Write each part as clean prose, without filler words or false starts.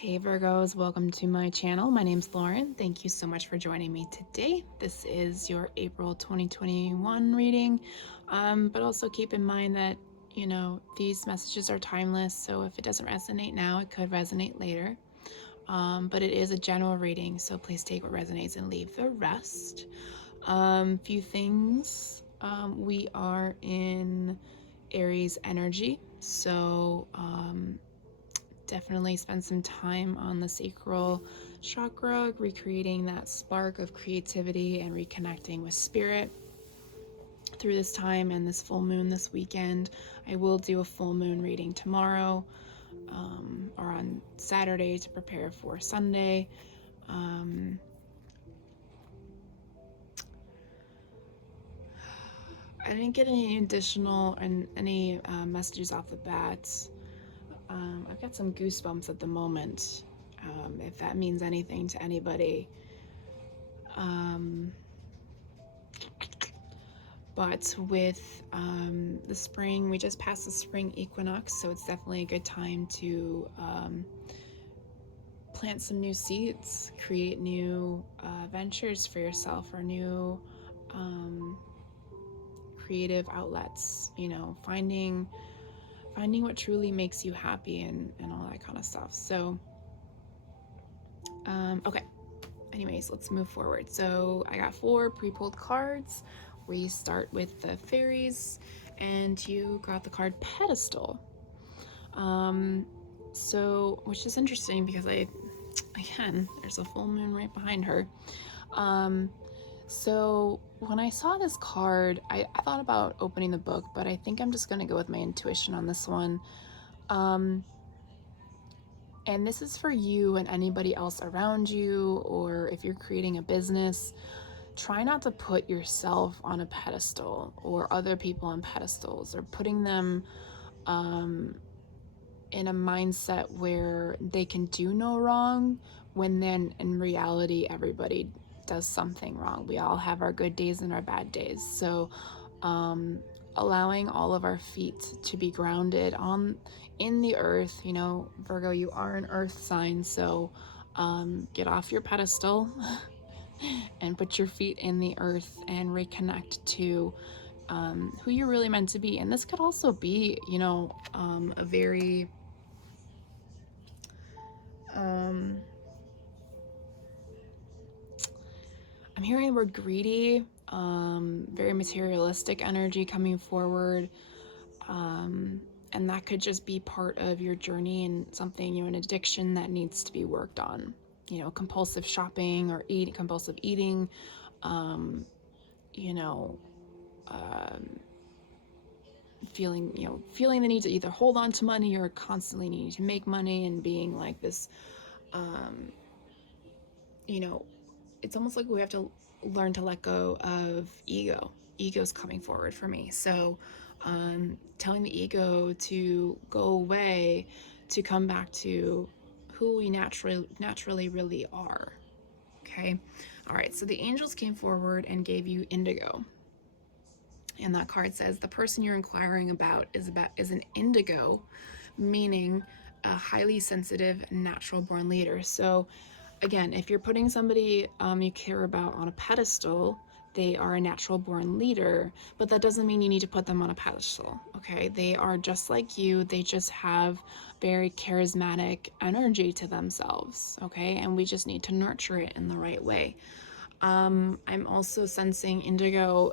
Hey Virgos, welcome to my channel. My name's Lauren. Thank you so much for joining me today. This is your April 2021 reading, but also keep in mind that, these messages are timeless, so if it doesn't resonate now, it could resonate later. But it is a general reading, so please take what resonates and leave the rest. Few things. We are in Aries energy, so definitely spend some time on the sacral chakra, recreating that spark of creativity and reconnecting with spirit through this time and this full moon this weekend. I will do a full moon reading tomorrow or on Saturday to prepare for Sunday. I didn't get any additional and any messages off the bat. I've got some goosebumps at the moment, if that means anything to anybody. But with the spring, we just passed the spring equinox, so it's definitely a good time to plant some new seeds, create new ventures for yourself, or new creative outlets, finding what truly makes you happy and all that kind of stuff. So okay, anyways, let's move forward. So I got 4 pre-pulled cards. We start with the fairies, and you got the card Pedestal. So, which is interesting because again, there's a full moon right behind her. So when I saw this card, I thought about opening the book, but I think I'm just going to go with my intuition on this one. And this is for you and anybody else around you, or if you're creating a business, try not to put yourself on a pedestal or other people on pedestals, or putting them in a mindset where they can do no wrong, when then in reality everybody does something wrong. We all have our good days and our bad days. So allowing all of our feet to be grounded in the earth. Virgo, you are an earth sign, so get off your pedestal and put your feet in the earth and reconnect to who you're really meant to be. And this could also be, a very I'm hearing the word greedy, very materialistic energy coming forward. And that could just be part of your journey and something, an addiction that needs to be worked on. Compulsive shopping or compulsive eating, feeling the need to either hold on to money or constantly needing to make money and being like this, it's almost like we have to learn to let go of ego. Ego's coming forward for me. So telling the ego to go away, to come back to who we naturally really are. Okay. All right. So the angels came forward and gave you indigo. And that card says the person you're inquiring about is an indigo, meaning a highly sensitive, natural born leader. So again, if you're putting somebody you care about on a pedestal, they are a natural born leader, but that doesn't mean you need to put them on a pedestal. Okay, they are just like you. They just have very charismatic energy to themselves. Okay, and we just need to nurture it in the right way. I'm also sensing indigo.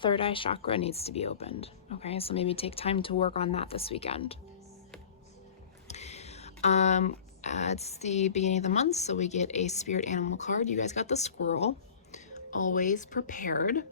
Third eye chakra needs to be opened. Okay, so maybe take time to work on that this weekend. It's the beginning of the month, so we get a spirit animal card. You guys got the squirrel. Always prepared.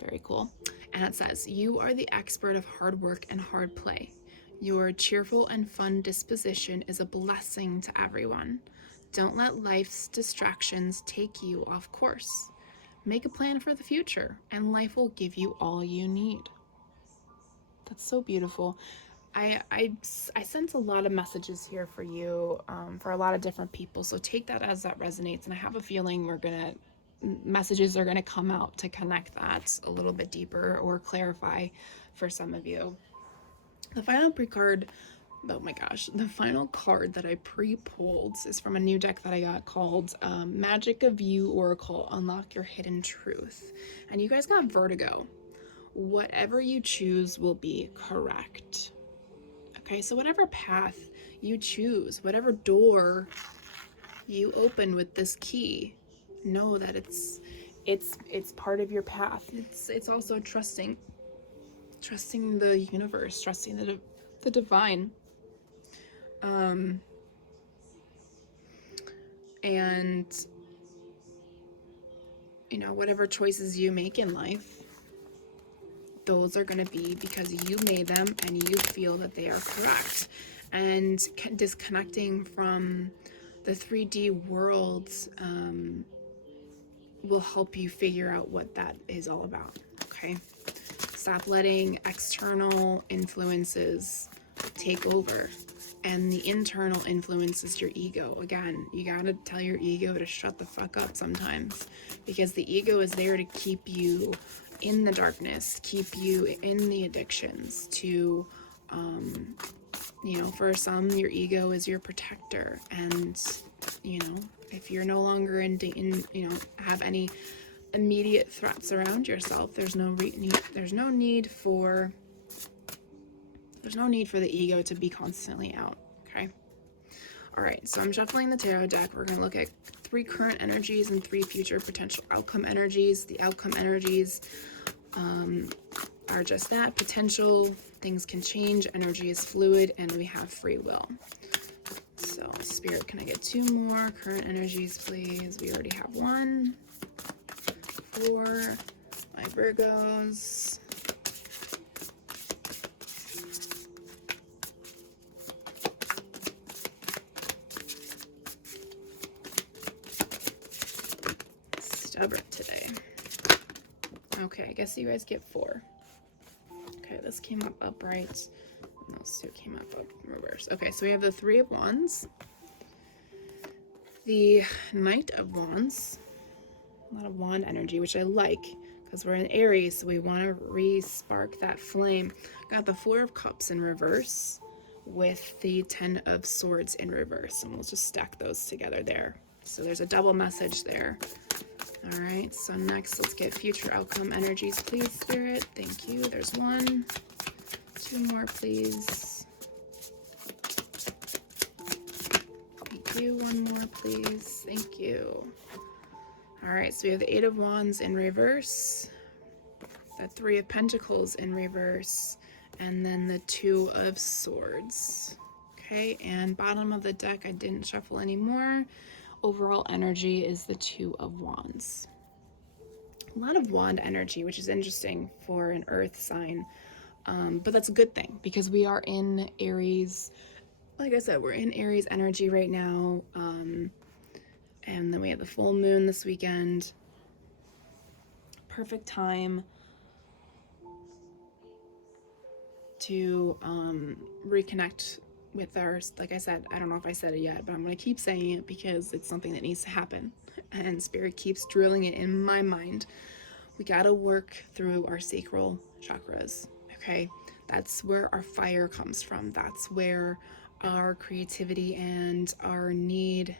Very cool. And it says, you are the expert of hard work and hard play. Your cheerful and fun disposition is a blessing to everyone. Don't let life's distractions take you off course. Make a plan for the future, and life will give you all you need. That's so beautiful. I sense a lot of messages here for you, for a lot of different people. So take that as that resonates. And I have a feeling messages are gonna come out to connect that a little bit deeper or clarify for some of you. The final pre-card oh my gosh, the final card that I pre-pulled is from a new deck that I got called Magic of You Oracle, Unlock Your Hidden Truth. And you guys got Vertigo. Whatever you choose will be correct. Okay, so whatever path you choose, whatever door you open with this key, know that it's part of your path. It's also trusting the universe, trusting the divine. And you know, whatever choices you make in life, those are going to be because you made them and you feel that they are correct. And disconnecting from the 3D world will help you figure out what that is all about. Okay, stop letting external influences take over, and the internal influence is your ego. Again, you gotta tell your ego to shut the fuck up sometimes, because the ego is there to keep you in the darkness, keep you in the addictions, to you know, for some, your ego is your protector. And you know, if you're no longer in you know, have any immediate threats around yourself, there's no need for the ego to be constantly out. Okay, all right, so I'm shuffling the tarot deck. We're going to look at 3 current energies and 3 future potential outcome energies. The outcome energies are just that, potential. Things can change, energy is fluid, and we have free will. So Spirit, can I get 2 more current energies, please? We already have 1 for my Virgos. Stubborn today. Okay, I guess you guys get 4. Okay, this came up upright. And those 2 came up in reverse. Okay, so we have the 3 of Wands, the Knight of Wands, a lot of wand energy, which I like because we're in Aries, so we want to re-spark that flame. Got the 4 of Cups in reverse with the 10 of Swords in reverse, and we'll just stack those together there. So there's a double message there. All right, so next let's get future outcome energies, please, Spirit. Thank you. There's 1. 2 more, please. Thank you. 1 more, please. Thank you. All right, so we have the 8 of Wands in reverse, the 3 of Pentacles in reverse, and then the 2 of Swords. Okay, and bottom of the deck, I didn't shuffle anymore. Overall energy is the 2 of Wands. A lot of wand energy, which is interesting for an earth sign, but that's a good thing because we are in Aries. Like I said, we're in Aries energy right now, and then we have the full moon this weekend. Perfect time to reconnect with our, like I said, I don't know if I said it yet, but I'm going to keep saying it because it's something that needs to happen, and Spirit keeps drilling it in my mind. We got to work through our sacral chakras. Okay, that's where our fire comes from. That's where our creativity and our need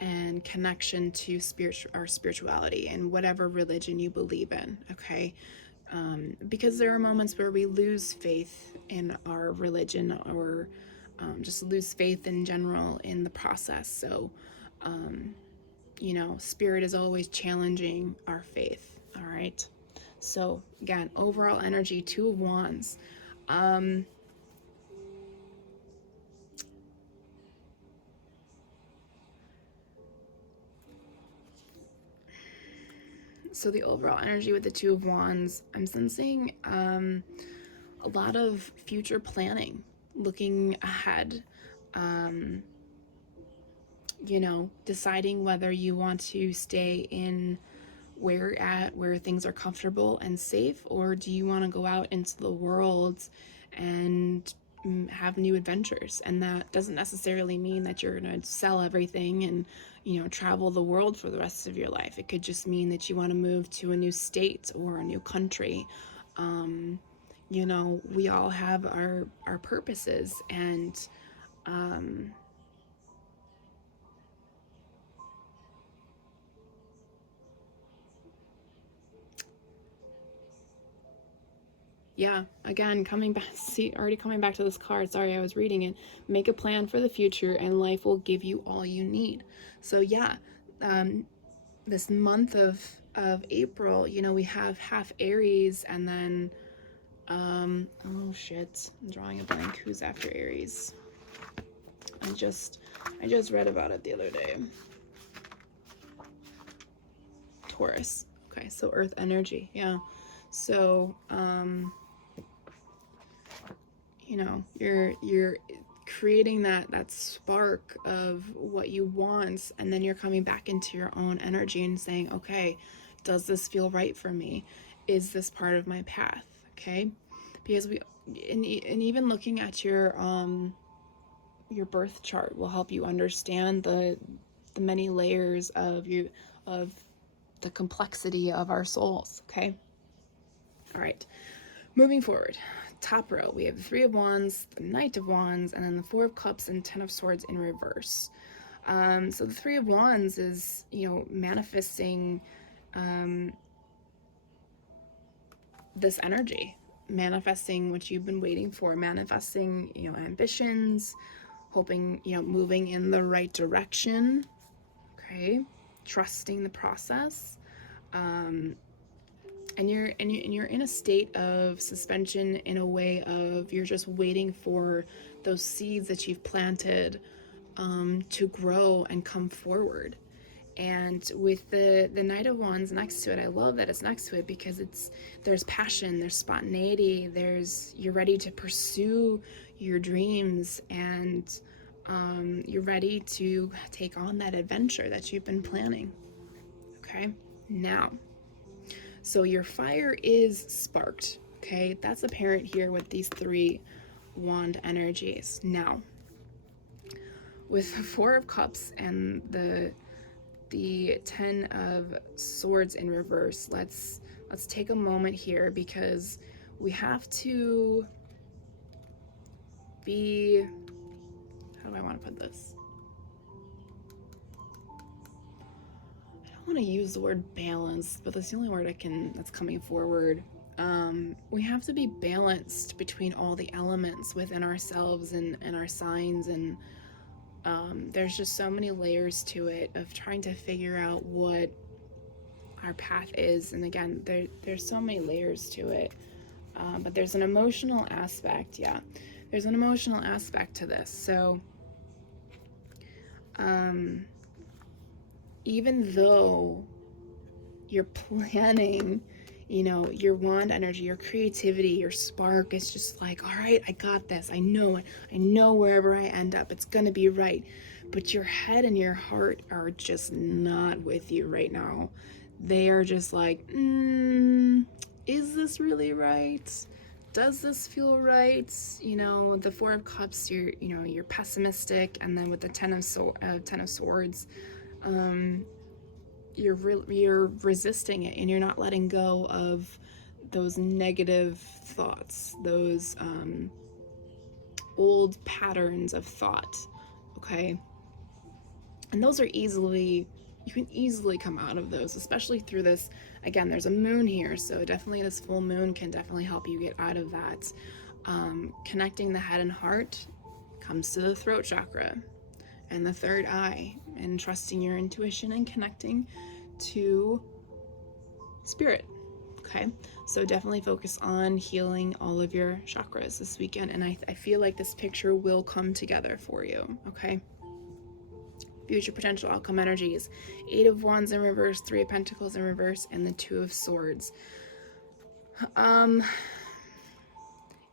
and connection to our spirituality and whatever religion you believe in. Okay, because there are moments where we lose faith in our religion, or just lose faith in general in the process. So you know, Spirit is always challenging our faith. All right, so again, overall energy, 2 of Wands. So the overall energy with the 2 of Wands, I'm sensing a lot of future planning, looking ahead, you know, deciding whether you want to stay in where you're at, where things are comfortable and safe, or do you want to go out into the world and have new adventures. And that doesn't necessarily mean that you're going to sell everything and, you know, travel the world for the rest of your life. It could just mean that you want to move to a new state or a new country, You know, we all have our purposes, and yeah, again, coming back, see, already coming back to this card. Sorry, I was reading it. Make a plan for the future, and life will give you all you need. So yeah, um, this month of April, you know, we have half Aries, and then oh shit, I'm drawing a blank. Who's after Aries? I just read about it the other day. Taurus. Okay, so Earth energy. Yeah. So you know, you're creating that spark of what you want, and then you're coming back into your own energy and saying, okay, does this feel right for me? Is this part of my path? Okay, because and even looking at your birth chart will help you understand the many layers of the complexity of our souls. Okay, all right, moving forward. Top row, we have the Three of Wands, the Knight of Wands, and then the Four of Cups and Ten of Swords in reverse. So the Three of Wands is, you know, manifesting this energy, manifesting what you've been waiting for, manifesting, you know, ambitions, hoping, you know, moving in the right direction. Okay, trusting the process. And you're in a state of suspension, in a way of you're just waiting for those seeds that you've planted to grow and come forward. And with the Knight of Wands next to it, I love that it's next to it, because there's passion, there's spontaneity, you're ready to pursue your dreams, and you're ready to take on that adventure that you've been planning. Okay, now, so your fire is sparked. Okay, that's apparent here with these three wand energies. Now, with the Four of Cups and the Ten of Swords in reverse, let's take a moment here, because we have to be, how do I want to put this? I don't want to use the word balance, but that's the only word that's coming forward. We have to be balanced between all the elements within ourselves and our signs, and there's just so many layers to it of trying to figure out what our path is. And again, there's so many layers to it, but there's an emotional aspect. Yeah, there's an emotional aspect to this. So even though you're planning, you know, your wand energy, your creativity, your spark is just like, all right, I got this, I know it, I know wherever I end up, it's gonna be right. But your head and your heart are just not with you right now. They are just like, is this really right? Does this feel right? You know, the Four of Cups, you're pessimistic, and then with the Ten of Swords, you're resisting it, and you're not letting go of those negative thoughts, those old patterns of thought. Okay, and those are you can easily come out of those, especially through this. Again, there's a moon here, so definitely this full moon can definitely help you get out of that. Connecting the head and heart comes to the throat chakra and the third eye, and trusting your intuition and connecting to spirit. Okay, so definitely focus on healing all of your chakras this weekend, and I feel like this picture will come together for you. Okay, future potential outcome energies: Eight of Wands in reverse, Three of Pentacles in reverse, and the Two of Swords.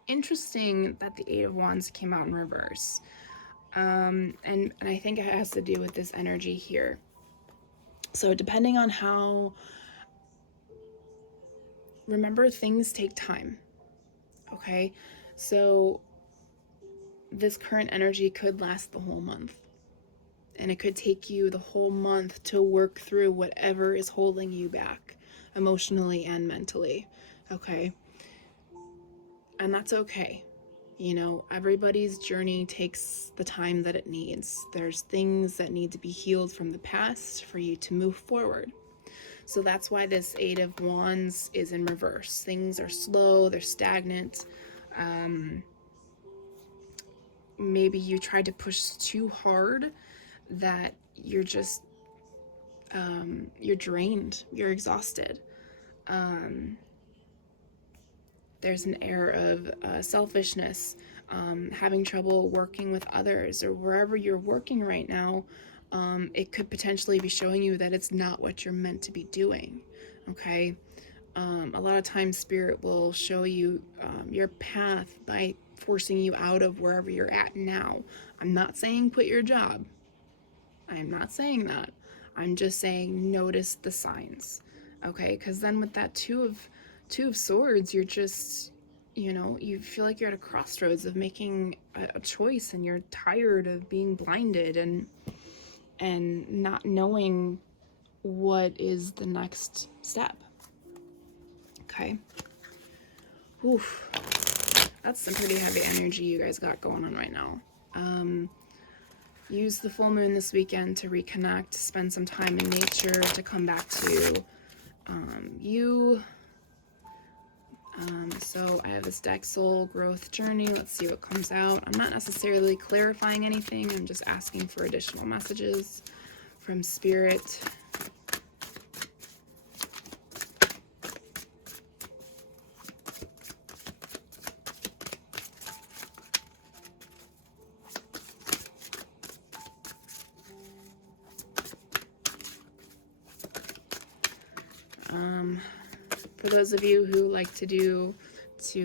Interesting that the Eight of Wands came out in reverse. And I think it has to do with this energy here. So depending on how, remember, things take time. Okay, so this current energy could last the whole month, and it could take you the whole month to work through whatever is holding you back emotionally and mentally. Okay, And that's okay. You know, everybody's journey takes the time that it needs. There's things that need to be healed from the past for you to move forward. So that's why this Eight of Wands is in reverse. Things are slow, they're stagnant. Maybe you tried to push too hard that you're just, you're drained, you're exhausted. There's an air of selfishness, having trouble working with others, or wherever you're working right now, it could potentially be showing you that it's not what you're meant to be doing. Okay? A lot of times, Spirit will show you your path by forcing you out of wherever you're at now. I'm not saying quit your job. I'm not saying that. I'm just saying notice the signs. Okay? Because then with that two of swords, you're just, you know, you feel like you're at a crossroads of making a choice, and you're tired of being blinded and not knowing what is the next step. Okay. Oof. That's some pretty heavy energy you guys got going on right now. Use the full moon this weekend to reconnect, spend some time in nature, to come back to you. So I have this deck, Soul Growth Journey. Let's see what comes out. I'm not necessarily clarifying anything. I'm just asking for additional messages from Spirit. For those of you who like to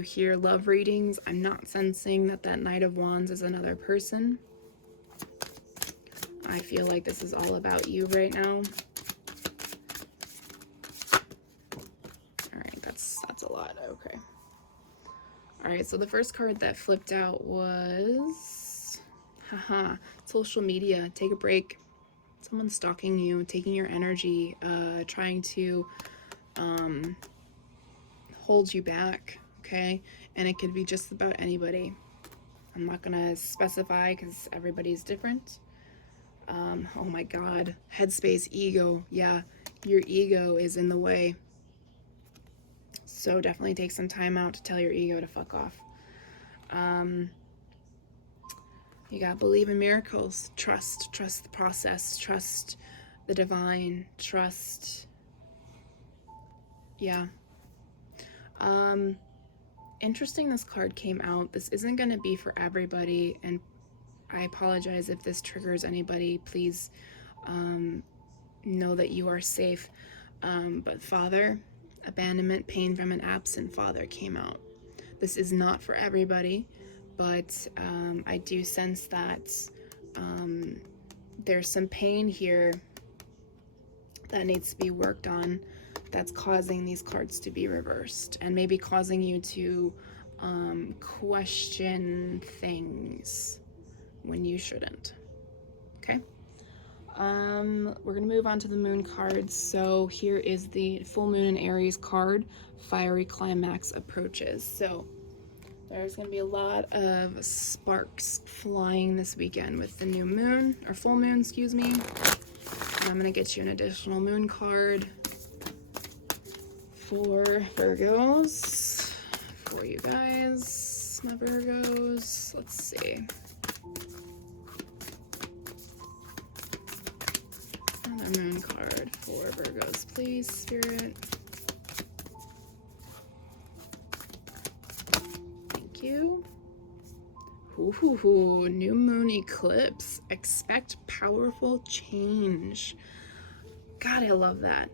hear love readings, I'm not sensing that Knight of Wands is another person. I feel like this is all about you right now. All right, that's a lot. Okay. All right, so the first card that flipped out was, social media. Take a break. Someone's stalking you, taking your energy, trying to hold you back, okay? And it could be just about anybody. I'm not gonna specify because everybody's different. Oh my God, headspace, ego. Yeah, your ego is in the way. So definitely take some time out to tell your ego to fuck off. You got believe in miracles, trust the process, trust the divine, trust. Yeah. Interesting this card came out. This isn't going to be for everybody, and I apologize if this triggers anybody. Please know that you are safe. But Father, abandonment, pain from an absent father came out. This is not for everybody, but I do sense that there's some pain here that needs to be worked on, that's causing these cards to be reversed, and maybe causing you to question things when you shouldn't. Okay. We're gonna move on to the moon cards. So here is the full moon in Aries card. Fiery climax approaches. So there's gonna be a lot of sparks flying this weekend with the new moon, or full moon, excuse me. And I'm gonna get you an additional moon card for Virgos, for you guys, my Virgos. Let's see. Another moon card for Virgos, please, Spirit. Thank you. Ooh, new moon eclipse. Expect powerful change. God, I love that.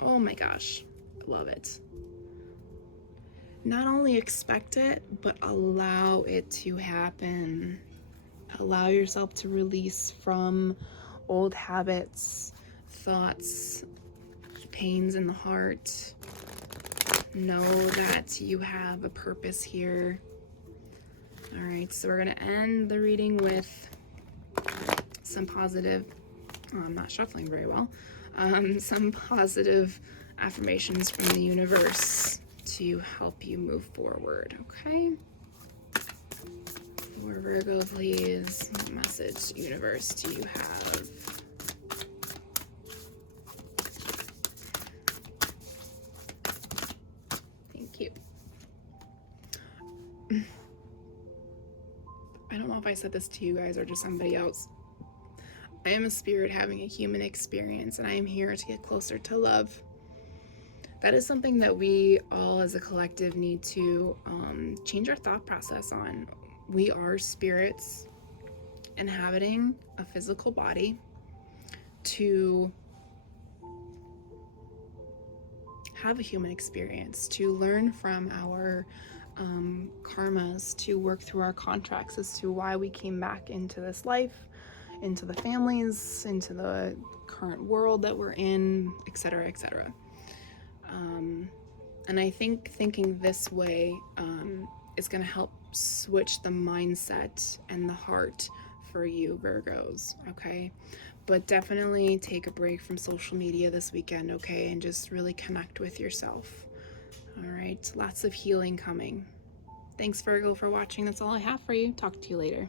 Oh my gosh, I love it. Not only expect it, but allow it to happen. Allow yourself to release from old habits, thoughts, pains in the heart. Know that you have a purpose here. All right, so we're gonna end the reading with some positive, I'm not shuffling very well, some positive affirmations from the universe. to help you move forward, okay? For Virgo, please, what message, universe, do you have? Thank you. I don't know if I said this to you guys or just somebody else. I am a spirit having a human experience, and I am here to get closer to love. That is something that we all as a collective need to change our thought process on. We are spirits inhabiting a physical body to have a human experience, to learn from our karmas, to work through our contracts as to why we came back into this life, into the families, into the current world that we're in, etc., etc. And I think thinking this way is going to help switch the mindset and the heart for you, Virgos, okay? But definitely take a break from social media this weekend, okay? And just really connect with yourself. All right, lots of healing coming. Thanks, Virgo, for watching. That's all I have for you. Talk to you later.